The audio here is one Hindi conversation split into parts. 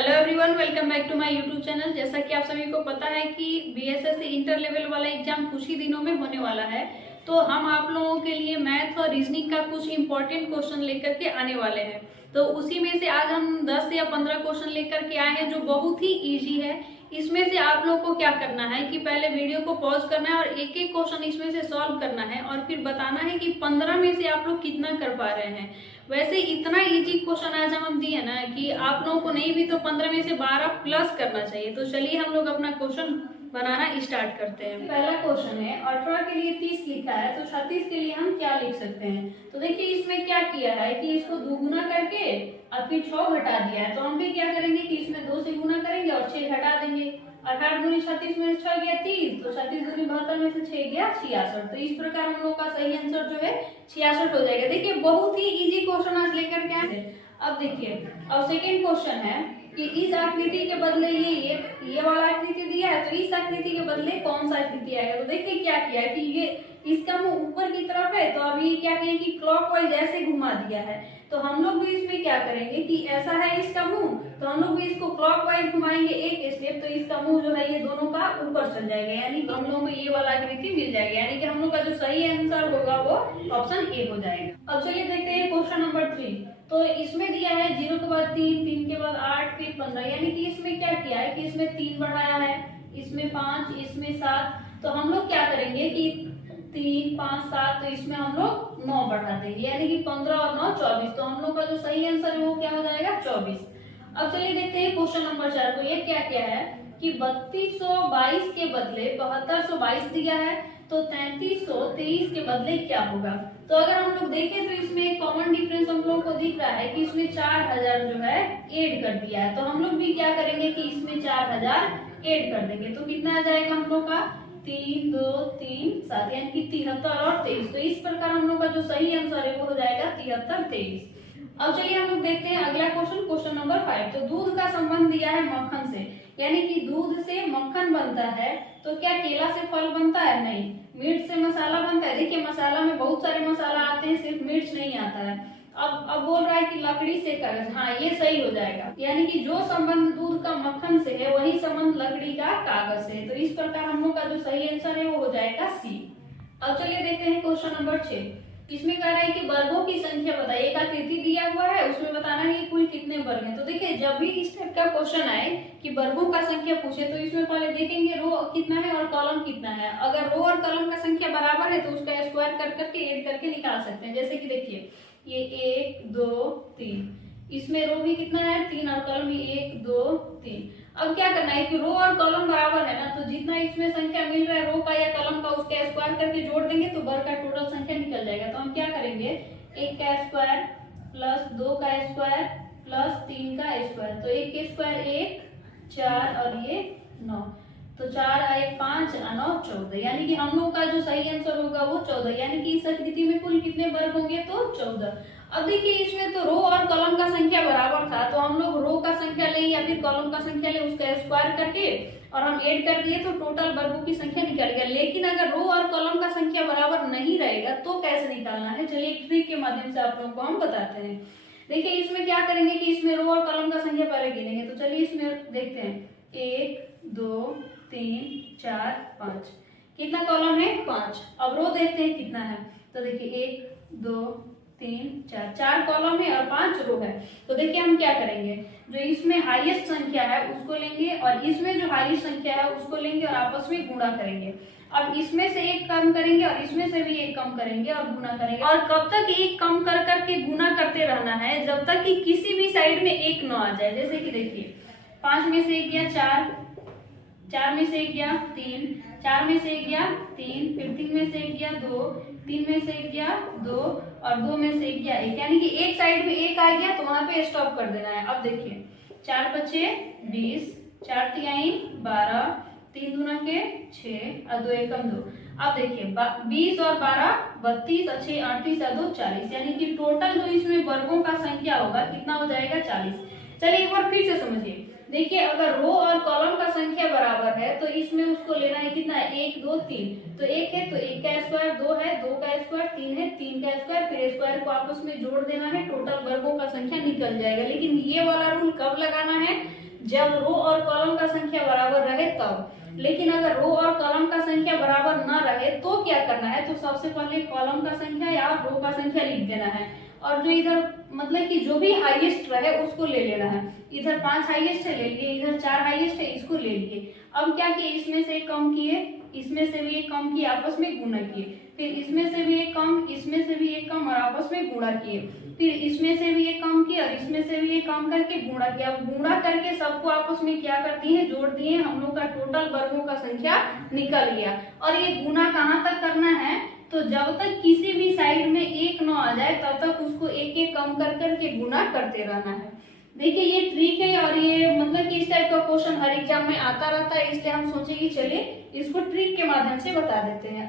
Hello everyone, welcome back to my YouTube channel. जैसा कि आप सभी को पता है कि बीएसएस इंटर लेवल वाला एग्जाम कुछ ही दिनों में होने वाला है, तो हम आप लोगों के लिए मैथ और रीजनिंग का कुछ इंपॉर्टेंट क्वेश्चन लेकर के आने वाले हैं। तो उसी में से आज हम 10 या 15 क्वेश्चन लेकर के आए हैं जो बहुत ही इजी है। इसमें से आप लोगों को क्या करना है कि पहले वीडियो को पॉज करना है और एक एक क्वेश्चन इसमें से सॉल्व करना है और फिर बताना है कि 15 में से आप लोग कितना कर पा रहे हैं। वैसे इतना इजी क्वेश्चन आज हम दिए ना कि आप लोगों को नहीं भी तो 15 में से 12 प्लस करना चाहिए। तो चलिए हम लोग अपना क्वेश्चन बनाना स्टार्ट करते हैं। पहला क्वेश्चन है 18 के लिए 30 लिखा है, तो 36 के लिए हम क्या लिख सकते हैं। तो देखिए इसमें क्या किया है कि इसको 2 गुना करके और फिर 6 घटा दिया है। तो हम भी क्या करेंगे कि इसमें 2 से गुना करेंगे और 6 घटा देंगे। 18 दूनी 36 में 6 गया 30, तो 36 दूनी 72 में से 6 गया 66। तो इस प्रकार हम लोग का सही आंसर जो है 66 हो जाएगा। देखिए बहुत ही इजी क्वेश्चन आज लेकर के आए। अब देखिए, अब सेकेंड क्वेश्चन है कि इस आकृति के बदले ये वाला आकृति दिया है, तो इस आकृति के बदले कौन सा आकृति आएगा। तो देखिए क्या किया है कि ये इसका मुंह ऊपर की तरफ है, तो अभी क्या किया कि क्लॉकवाइज ऐसे घुमा दिया है। तो हम लोग भी इसमें क्या करेंगे कि ऐसा है इसका मुंह, तो हम लोग भी इसको क्लॉकवाइज घुमाएंगे एक स्टेप, तो इसका मुंह जो है ये दोनों का ऊपर चल जाएगा, यानी कि हम लोग को ये वाला आकृति मिल जाएगा। यानी कि हम लोग का जो सही आंसर होगा वो ऑप्शन ए हो जाएगा। अब चलिए देखते हैं क्वेश्चन नंबर 3। तो इसमें दिया है 0 के बाद 3, 3 के बाद 8, फिर 15। यानी कि इसमें क्या किया है कि इसमें 3 बढ़ाया है, इसमें 5, इसमें 7। तो हम लोग क्या करेंगे कि 3, 5, 7, तो इसमें हम लोग 9 बढ़ा देंगे, यानी कि 15 और 9 24। तो हम लोग का जो सही आंसर है वो क्या हो जाएगा 24। अब चलिए देखते हैं क्वेश्चन नंबर 4 को। ये क्या है कि 3222 के बदले 7222 दिया है, तो 3323 के बदले क्या होगा। तो अगर हम लोग देखें तो इसमें एक कॉमन डिफरेंस हम लोगों को दिख रहा है कि इसमें 4000 जो है ऐड कर दिया है। तो हम लोग भी क्या करेंगे कि इसमें 4000 ऐड कर देंगे, तो कितना आ जाएगा हम लोग का 3 2 3 7, यानी कि 73 और 23। तो इस प्रकार हम लोग का जो सही आंसर है वो हो जाएगा 73 23। अब चलिए हम लोग देखते हैं अगला क्वेश्चन, क्वेश्चन नंबर 5। तो दूध का संबंध दिया है मक्खन से, यानी कि दूध से मक्खन बनता है, तो क्या केला से फल बनता है। नहीं। मिर्च से मसाला बनता है। देखिए मसाला में बहुत सारे मसाला आते हैं, सिर्फ मिर्च नहीं आता है। अब बोल रहा है कि लकड़ी से कागज, हाँ ये सही हो जाएगा। यानी कि जो संबंध दूध का मक्खन से है वही संबंध लकड़ी का कागज से है। तो इस प्रकार हम लोग का जो सही आंसर है वो हो जाएगा सी। अब चलिए देखते हैं क्वेश्चन नंबर 6। इसमें कह रहा है कि वर्गों की संख्या बताइए। एक आकृति दिया हुआ है, उसमें बताना है कि कुल कितने वर्ग हैं। तो देखिए जब भी इस टाइप का क्वेश्चन आए कि वर्गों का संख्या पूछे, तो इसमें पहले देखेंगे रो कितना है और कॉलम कितना है। अगर रो और कॉलम का संख्या बराबर है तो उसका स्क्वायर कर करके ऐड करके निकाल सकते हैं। जैसे कि देखिए ये 1 2 3, इसमें रो भी कितना है 3 और कॉलम भी 1 2 3। अब क्या करना है कि रो और कॉलम बराबर है ना, तो जितना इसमें संख्या मिल रहा है रो का या कॉलम का, उसका स्क्वायर करके जोड़ देंगे तो वर्ग का टोटल संख्या निकल जाएगा। तो हम क्या करेंगे 1 का स्क्वायर प्लस 2 का स्क्वायर प्लस 3 का स्क्वायर। तो 1 के स्क्वायर 1 4 और ये 9, तो 4 और 1 5 और 9 14। यानी कि हम लोग का जो सही आंसर होगा वो 14। यानी कि इस आकृति में कुल कितने वर्ग होंगे तो 14। अब देखिए इसमें तो रो और कॉलम का संख्या बराबर था, तो हम लोग रो का संख्या ले या फिर कॉलम का संख्या ले, उसका स्क्वायर करके और हम ऐड कर दिए तो टोटल वर्गों की संख्या निकल गया। लेकिन अगर रो और कॉलम का संख्या बराबर नहीं रहेगा तो कैसे निकालना है, चलिए एक ट्रिक के माध्यम से आप लोगों को हम बताते हैं। देखिए इसमें क्या करेंगे कि इसमें रो और कॉलम का संख्या पहले गिनेंगे। तो चलिए इसमें देखते हैं 1 2 3 4 5, कितना कॉलम है 5। अब रो देखते हैं कितना है। तो देखिए 1 2 3 4, 4 कॉलम है और 5 रो है। तो देखिए हम क्या करेंगे, जो इसमें हाईएस्ट संख्या है उसको लेंगे और इसमें जो हाईएस्ट संख्या है उसको लेंगे और आपस में गुणा करेंगे। अब इसमें से एक कम करेंगे और इसमें से भी एक कम करेंगे और गुणा करेंगे। और कब तक एक कम कर करके गुणा करते रहना है, जब तक कि किसी भी साइड में एक न आ जाए। जैसे कि देखिए 5 में से एक गया 4, 4 में से एक गया 3, 4 में से एक गया 3, फिर 3 में से एक गया 2, 3 में से एक गया 2 और 2 में से एक गया 1। यानी कि एक साइड में एक आ गया तो वहां पे स्टॉप कर देना है। अब देखिए 4 बचे 20, 4 तिहाई 12, 3 दूना के 6 और 2 एकम 2। अब देखिए 20 और 12 32 और 6 38 और 2 40। यानी कि टोटल जो इसमें वर्गों का संख्या होगा कितना हो जाएगा 40। चलिए एक बार फिर से समझिए। देखिए अगर रो और कॉलम का संख्या बराबर है तो इसमें उसको लेना है कितना है 1 2 3। तो 1 है तो 1 का स्क्वायर, 2 है 2 का स्क्वायर, 3 है 3 का स्क्वायर, फिर स्क्वायर को आपस में जोड़ देना है, टोटल वर्गों का संख्या निकल जाएगा। लेकिन ये वाला रूल कब लगाना है, जब रो और कॉलम का संख्या बराबर रहे तब। लेकिन अगर रो और कॉलम का संख्या बराबर ना रहे तो क्या करना है, तो सबसे पहले कॉलम का संख्या या रो का संख्या लिख देना है, और जो इधर मतलब कि जो भी हाईएस्ट रहे उसको ले लेना है। इधर 5 हाईएस्ट है ले लिए, इधर 4 हाईएस्ट है इसको ले लिए। अब क्या किए, इसमें से एक कम किए, इसमें से भी एक कम किए, आपस में गुणा किए, फिर इसमें से भी एक कम, इसमें से भी एक कम और आपस में गुणा किए, फिर इसमें से भी एक कम किया और इसमें से भी एक कम करके गुणा किया। अब गुणा करके सबको आपस में क्या कर दिए, जोड़ दिए, हम लोग का टोटल वर्गों का संख्या निकल गया। और ये गुणा कहाँ तक करना है, तो जब तक किसी भी साइड में एक न आ जाए तब तक उसको एक एक कम कर करके गुणा करते रहना है। देखिए ये ट्रिक है, और ये मतलब कि इस टाइप का क्वेश्चन हर एग्जाम में आता रहता है, इसलिए हम सोचे कि चलिए इसको ट्रिक के माध्यम से बता देते हैं।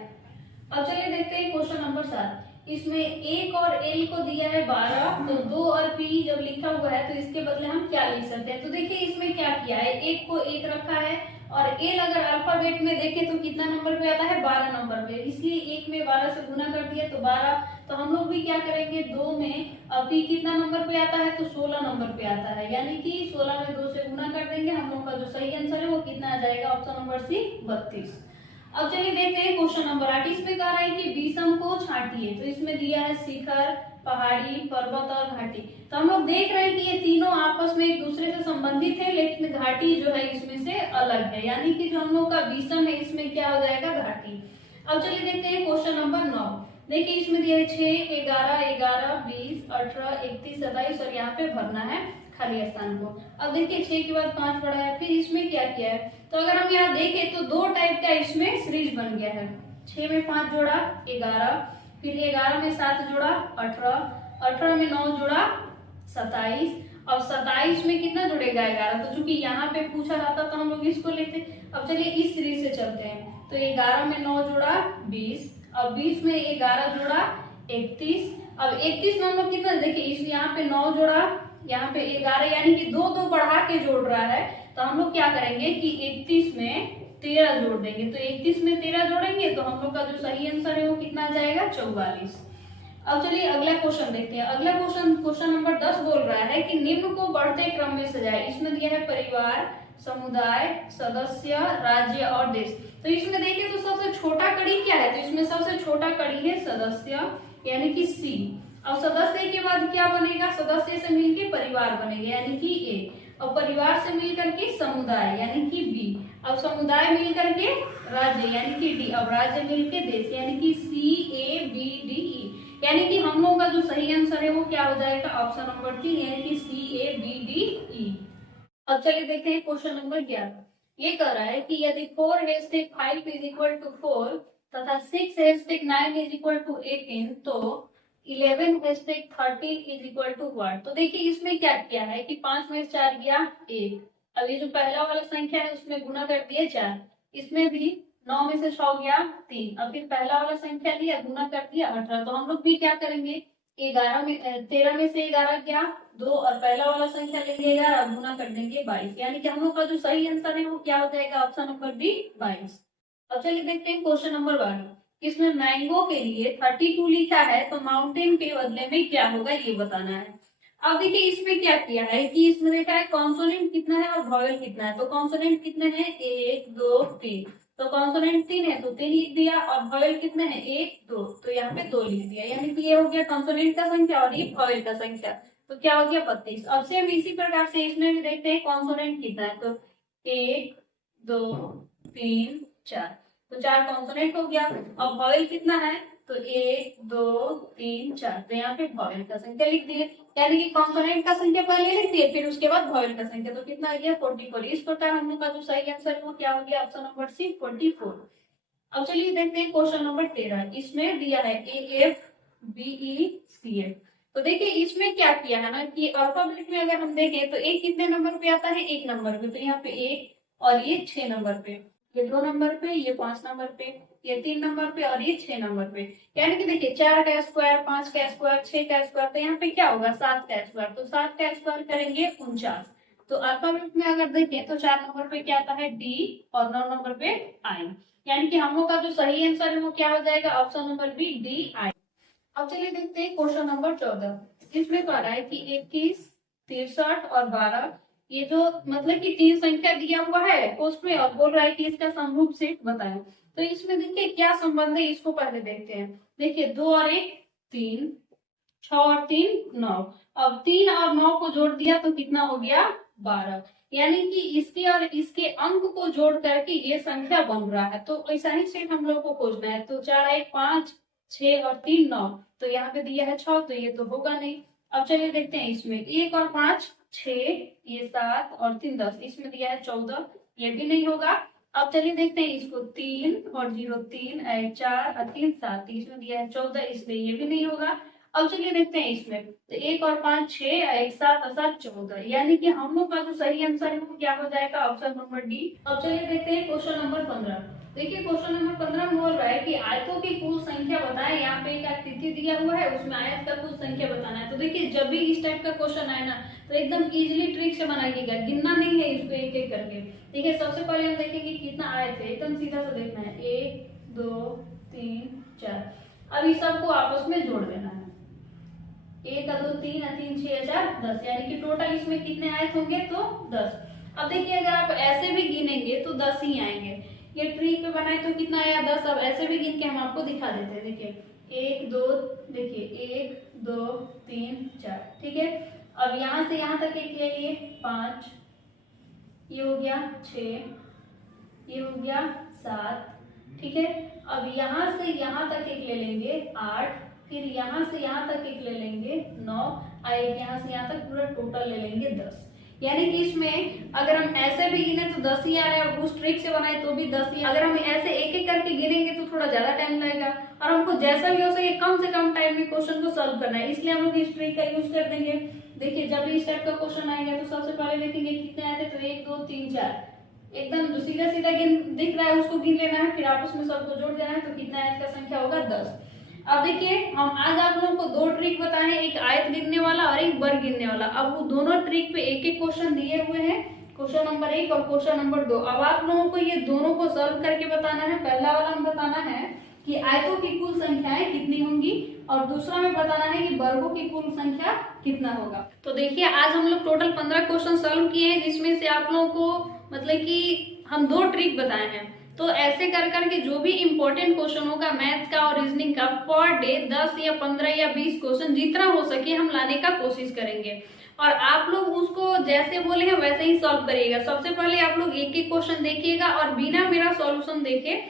अब चलिए देखते हैं क्वेश्चन नंबर 7। इसमें एक और एल को दिया है 12, तो 2 और पी जब लिखा हुआ है तो इसके बदले हम क्या लिख सकते हैं। तो देखिए इसमें क्या किया है, एक को एक रखा है, और एल अगर अल्फाबेट में देखें तो कितना नंबर पे आता है, 12 नंबर पे, इसलिए एक में 12 से गुना कर दिया तो 12। तो हम लोग भी क्या करेंगे, 2 में पी कितना नंबर पे आता है, तो 16 नंबर पे आता है, यानी कि 16 में 2 से गुना कर देंगे। हम लोग का जो सही आंसर है वो कितना आ जाएगा, ऑप्शन नंबर सी 32। अब चलिए देखते हैं क्वेश्चन नंबर 8। इसमें कह रहा है कि विषम को छांटिए, तो इसमें दिया है शिखर, पहाड़ी, पर्वत और घाटी। तो हम लोग देख रहे हैं कि ये तीनों आपस में एक दूसरे से संबंधित है, लेकिन घाटी जो है इसमें से अलग है, यानी कि जो हम लोग का विषम है इसमें क्या हो जाएगा, घाटी। अब चलिए देखते हैं क्वेश्चन नंबर 9। देखिए इसमें दिया है 6, 11, 11, 20, 18, 31, 27 और यहाँ पे भरना है खाली स्थान को। अब देखिए 6 के बाद 5 पड़ा है, फिर इसमें क्या किया है, तो अगर हम यहाँ देखें तो दो टाइप का इसमें सीरीज बन गया है। 6 में 5 जोड़ा 11, फिर 11 में 7 जोड़ा 18, 18 में 9 जोड़ा 27, और 27 में कितना जुड़ेगा 11। तो चूंकि यहाँ पे पूछा जाता तो हम लोग इसको लेते। अब चलिए इस सीरीज से चलते हैं, तो 11 में 9 जोड़ा 20, अब 20 में 11 जोड़ा 31, अब 31 में हम लोग कितना, देखिए इस यहाँ पे 9 जोड़ा, यहाँ पे 11, यानी कि दो दो बढ़ा के जोड़ रहा है। तो हम लोग क्या करेंगे कि 31 में 13 जोड़ देंगे, तो 31 में 13 जोड़ेंगे तो हम लोग का जो सही आंसर है वो कितना आ जाएगा, 44। अब चलिए अगला क्वेश्चन देखते हैं। अगला क्वेश्चन नंबर 10 बोल रहा है कि निम्न को बढ़ते क्रम में सजाए। इसमें दिया है परिवार, समुदाय, सदस्य, राज्य और देश। तो इसमें देखिए तो सबसे छोटा कड़ी क्या है, तो इसमें सबसे छोटा कड़ी है सदस्य, यानी कि सी। और सदस्य के बाद क्या बनेगा, सदस्य से मिलके परिवार बनेगा, यानी कि ए, और परिवार से मिलकर के समुदाय यानी कि बी, अब समुदाय मिलकर के राज्य यानी कि डी, अब राज्य मिलके देश यानी कि सी ए बी डी ई, यानी कि हम लोगों का जो सही आंसर है वो क्या हो जाएगा, ऑप्शन नंबर 3 यानी कि सी ए बी डी ई। अब चलिए देखते हैं क्वेश्चन नंबर 11। ये कह रहा है कि यदि 4/5 इज इक्वल टू 4 तथा 6/9 इज इक्वल टू 18 तो 11/13 इज इक्वल टू व्हाट। तो देखिए इसमें क्या किया है कि 5 में 4 गया 1, अब ये जो पहला वाला संख्या है उसमें गुना कर दिया 4, इसमें भी 9 में से 6 गया 3, अब फिर पहला वाला संख्या लिया गुना कर दिया 18। तो हम लोग भी क्या करेंगे, 13 में से 11 गया 2 और पहला वाला संख्या लेंगे 11 गुना कर देंगे 22, यानी कि हम लोग का जो सही आंसर है वो क्या हो जाएगा, ऑप्शन नंबर बी 22। अब चलिए देखते हैं क्वेश्चन नंबर 12। इसमें मैंगो के लिए 32 लिखा है, तो माउंटेन के बदले में क्या होगा ये बताना है। अब देखिए इसमें क्या किया है कि इसमें देखा है कॉन्सोनेंट कितना है और वॉवेल कितना है। तो कॉन्सोनेंट कितने हैं, 1 2 3, तो कॉन्सोनेंट 3 है तो 3 लिख दिया, और वॉवेल कितने हैं 1 2, तो यहाँ पे 2 लिख दिया, यानी कि ये हो गया कॉन्सोनेंट का संख्या और ये वॉवेल का संख्या, तो क्या हो गया 32। अब सेम इसी प्रकार से इसमें भी देखते हैं कॉन्सोनेंट कितना है, तो 1 2 3 4, तो 4 कॉन्सोनेंट हो गया। अब वॉवेल कितना है, तो 1 2 3 4, तो यहाँ पे वॉवेल का संख्या लिख दिए, यानी कि कॉन्सोनेंट का संख्या पहले लिख दिए फिर उसके बाद वॉवेल का संख्या, तो कितना आ गया 44। इस प्रकार हम लोग का जो सही आंसर है वो क्या हो गया, ऑप्शन नंबर सी 44। अब चलिए देखते हैं क्वेश्चन नंबर 13। इसमें दिया है A F B E C F. तो देखिए इसमें क्या किया है ना कि अल्फाबेट में अगर हम देखें तो एक कितने नंबर पे आता है, 1 नंबर पे, तो यहाँ पे 1 और ये 6 नंबर पे, ये 2 नंबर पे, ये 5 नंबर पे, ये 3 नंबर पे और ये 6 नंबर पे, यानी कि देखिए 4 का स्क्वायर, 5 का स्क्वायर, 6 का स्क्वायर, तो यहाँ पे क्या होगा 7 का स्क्वायर, तो 7 का स्क्वायर करेंगे 49। तो अल्फाबेट में अगर देखें तो 4 नंबर पे क्या आता है डी और 9 नंबर पे आई, यानी कि हम लोग का जो सही आंसर है वो क्या हो जाएगा, option number B D I. अब चलिए देखते हैं क्वेश्चन नंबर 14। इसमें कह रहा है कि 21 63 और 12 ये जो मतलब कि 3 संख्या दिया हुआ है पोस्ट में और बोल रहा है कि इसका समरूप सेट बताएं। तो इसमें देखिए क्या संबंध है, इसको पहले देखते हैं। देखिए 2 और 1 3, 6 और 3 9। अब 3 और 9 को जोड़ दिया तो कितना हो गया 12। यानी कि इसके और इसके अंक को जोड़ करके ये संख्या बन रहा है। तो ऐसा ही सेट हम लोग को खोजना है। तो 4 1 5, 6 और 3 9। तो यहाँ पे दिया है 6, तो ये तो होगा नहीं। अब चलिए देखते हैं इसमें 1 और 5 6, ये 7 और 3 10, इसमें दिया है 14, ये भी नहीं होगा। अब चलिए देखते हैं इसको 3 और 0 3 8 4 और 3 7, इसमें दिया है 14, इसलिए ये भी नहीं होगा। अब चलिए देखते हैं इसमें तो 1 और 5 6 1 7 और 7 14, यानी कि हम लोग का जो सही आंसर है वो क्या हो जाएगा, ऑप्शन नंबर डी। अब चलिए देखते हैं क्वेश्चन नंबर 15। देखिए क्वेश्चन नंबर 15 में बोल रहा है कि आयतों की कुल संख्या बताएं। यहाँ पे एक आकृति दिया हुआ है, उसमें आयत का कुल संख्या बताना है। तो देखिए जब भी इस टाइप का क्वेश्चन आए ना तो एकदम इजीली ट्रिक से बनाइएगा, गिनना नहीं है इसको एक एक करके। देखिए सबसे पहले हम देखेंगे कितना आयत है, एकदम सीधा सा देखना है 1 2 3 4। अब इस सबको आपस में जोड़ देना है, 1 2 3 3 6 4 10, यानी कि टोटल इसमें कितने आयत होंगे तो 10। अब देखिए अगर आप ऐसे भी गिनेंगे तो 10 ही आएंगे। ये ट्री पे बनाए तो कितना आया 10। अब ऐसे भी गिन के हम आपको दिखा देते हैं। देखिए 1 2, देखिए 1 2 3 4, ठीक है। अब यहाँ से यहाँ तक एक ले लिए 5, ये हो गया 6, ये हो गया 7, ठीक है। अब यहाँ से यहाँ तक एक ले लेंगे 8, फिर यहाँ से यहाँ तक एक ले लेंगे 9 और एक यहाँ से यहाँ तक पूरा टोटल ले लेंगे 10। यानी कि इसमें अगर हम ऐसे भी गिने तो 10 ही आ रहे हैं, उस ट्रिक से बनाए तो भी 10 ही। अगर हम ऐसे एक एक करके गिनेंगे तो थोड़ा ज्यादा टाइम लगेगा और हमको जैसा भी हो सके कम से कम टाइम में क्वेश्चन को सॉल्व करना है, इसलिए हम लोग इस ट्रिक का यूज कर देंगे। देखिए जब भी इस टाइप का क्वेश्चन आएगा तो सबसे पहले देखेंगे कितने आए थे, तो 1 2 3 4, एकदम जो सीधा सीधा गिन दिख रहा है उसको गिन लेना है, फिर आपस में सबको जोड़ देना है, तो कितना आयत का संख्या होगा 10। अब देखिए हम आज आप लोगों को दो ट्रिक बताए हैं, एक आयत गिनने वाला और एक वर्ग गिनने वाला। अब वो दोनों ट्रिक पे एक एक क्वेश्चन दिए हुए हैं, क्वेश्चन नंबर 1 और क्वेश्चन नंबर 2। अब आप लोगों को ये दोनों को सॉल्व करके बताना है। पहला वाला में बताना है कि आयतों की कुल संख्याएं कितनी होंगी और दूसरा में बताना है कि वर्गों की कुल संख्या कितना होगा। तो देखिए आज हम लोग टोटल 15 क्वेश्चन सॉल्व किए हैं, जिसमें से आप लोगों को मतलब कि हम दो ट्रिक बताए हैं। तो ऐसे कर करके जो भी इंपॉर्टेंट क्वेश्चन होगा मैथ का और रीजनिंग का पर डे 10 या 15 या 20 क्वेश्चन जितना हो सके हम लाने का कोशिश करेंगे और आप लोग उसको जैसे बोले हैं वैसे ही सॉल्व करिएगा। सबसे पहले आप लोग एक एक क्वेश्चन देखिएगा और बिना मेरा सॉल्यूशन देखे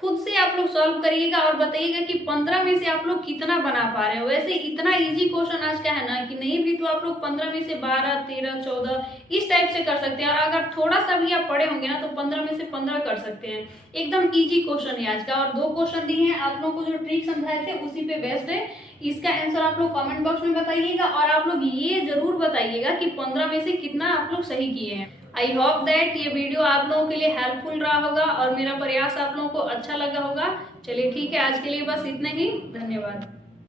खुद से आप लोग सॉल्व करिएगा और बताइएगा कि 15 में से आप लोग कितना बना पा रहे हो। वैसे इतना इजी क्वेश्चन आज का है ना कि नहीं भी तो आप लोग 15 में से 12 13 14 इस टाइप से कर सकते हैं और अगर थोड़ा सा भी आप पढ़े होंगे ना तो 15 में से 15 कर सकते हैं। एकदम इजी क्वेश्चन है आज का और दो क्वेश्चन दिए हैं आप लोग को, जो ट्रिक समझाए थे उसी पे बेस्ड है। इसका आंसर आप लोग कमेंट बॉक्स में बताइएगा और आप लोग ये जरूर बताइएगा कि 15 में से कितना आप लोग सही किए हैं। आई होप दैट ये वीडियो आप लोगों के लिए हेल्पफुल रहा होगा और मेरा प्रयास आप लोगों को अच्छा लगा होगा। चलिए ठीक है, आज के लिए बस इतना ही, धन्यवाद।